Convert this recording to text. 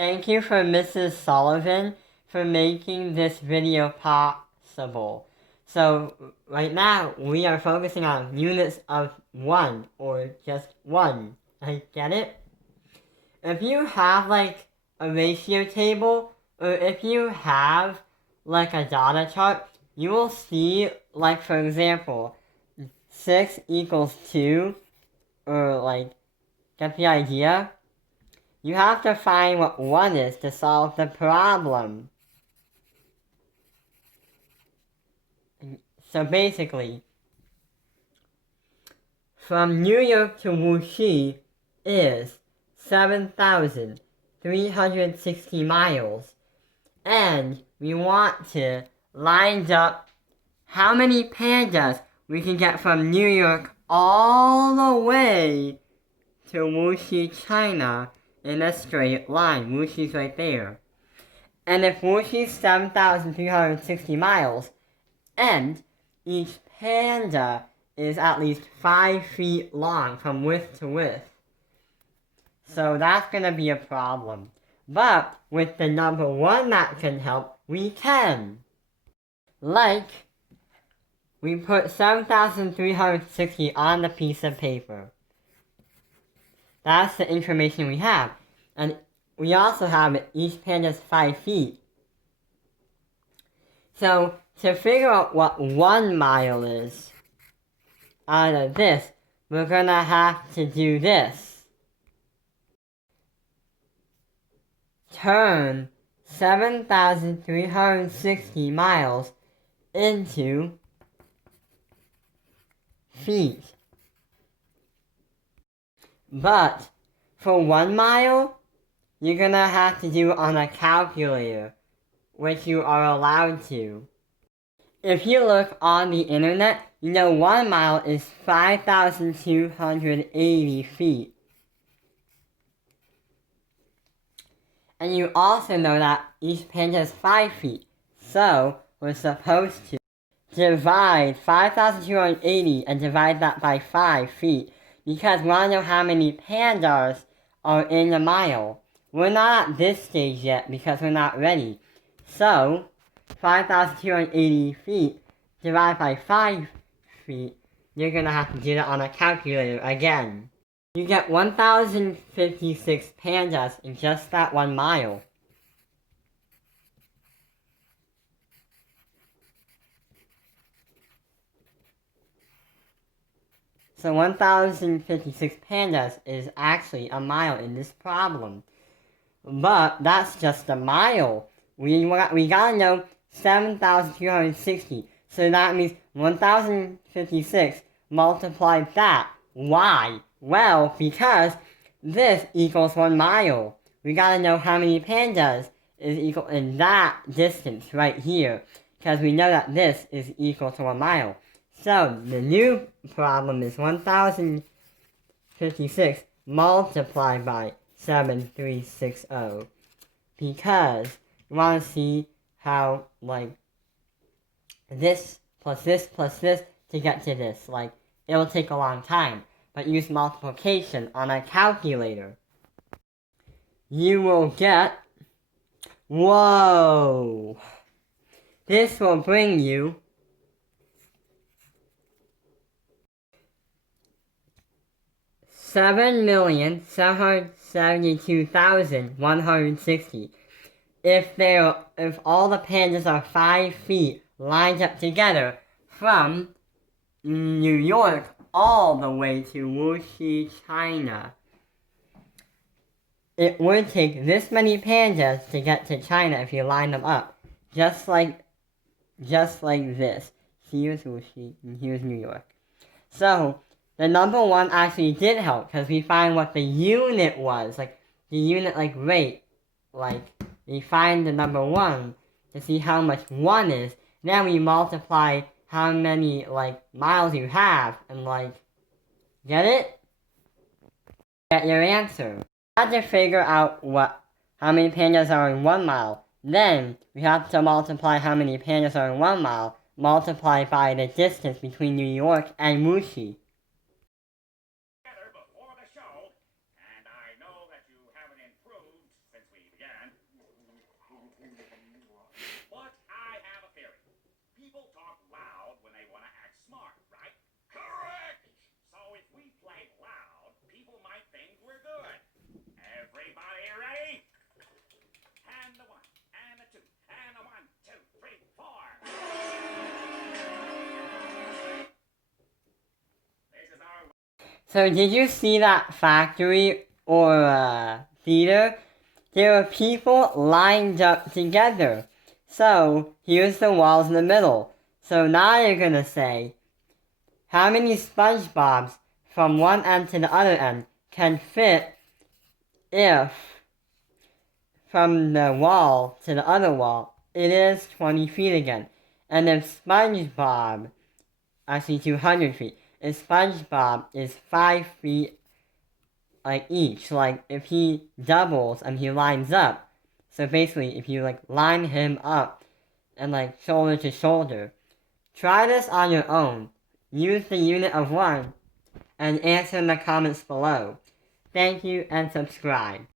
Thank you for Mrs. Sullivan for making this video possible. So right now we are focusing on units of 1 or just 1. I get it? If you have like a ratio table or if you have like a data chart, you will see like for example 6 equals 2 or like get the idea? You have to find what 1 is to solve the problem. So basically, from New York to Wuxi is 7,360 miles. And we want to line up how many pandas we can get from New York all the way to Wuxi, China in a straight line. Wuxi's right there. And if Wuxi's 7,360 miles, and each panda is at least 5 feet long from width to width, so that's going to be a problem. But with the number 1 that can help, we can. Like, we put 7,360 on the piece of paper. That's the information we have. And we also have each panda's 5 feet. So, to figure out what 1 mile is out of this, we're gonna have to do this. Turn 7,360 miles into feet. But for 1 mile, you're gonna have to do it on a calculator, which you are allowed to. If you look on the internet, you know 1 mile is 5,280 feet. And you also know that each panda is 5 feet, so we're supposed to divide 5,280 and divide that by 5 feet, because we want to know how many pandas are in a mile. We're not at this stage yet because we're not ready. So, 5,280 feet divided by 5 feet, you're gonna have to do that on a calculator again. You get 1,056 pandas in just that 1 mile. So 1,056 pandas is actually a mile in this problem. But that's just a mile. We gotta know 7,260. So that means 1,056 multiply that. Why? Well, because this equals 1 mile. We gotta know how many pandas is equal in that distance right here. Because we know that this is equal to 1 mile. So, the new problem is 1,056 multiplied by 7,360. Because we want to see how, like, this plus this plus this to get to this. Like, it will take a long time. But use multiplication on a calculator. You will get, whoa! This will bring you 7,772,160. If all the pandas are 5 feet lined up together from New York all the way to Wuxi, China. It would take this many pandas to get to China if you line them up. Just like this. Here's Wuxi and here's New York. So, the number 1 actually did help because we find what the unit was. Like, the unit, like, rate. Like, we find the number 1 to see how much 1 is. Then we multiply how many, like, miles you have. And, like, get it? Get your answer. We have to figure out how many pandas are in 1 mile. Then, we have to multiply how many pandas are in 1 mile. Multiplied by the distance between New York and Wuxi. Before the show, and I know that you haven't improved since we began. But I have a theory. People talk loud when they want to act smart, right? Correct! So if we play loud, people might think we're good. Everybody ready? And the one, and the two, and a 1, 2, 3, 4. This is our. So did you see that factory or theater? There were people lined up together. So here's the walls in the middle. So now you're gonna say, how many SpongeBobs from one end to the other end can fit if from the wall to the other wall it is 20 feet again. And if SpongeBob, actually 200 feet, if SpongeBob is 5 feet like each, like if he doubles and he lines up, so basically if you like line him up and like shoulder to shoulder, try this on your own. Use the unit of 1 and answer in the comments below. Thank you and subscribe.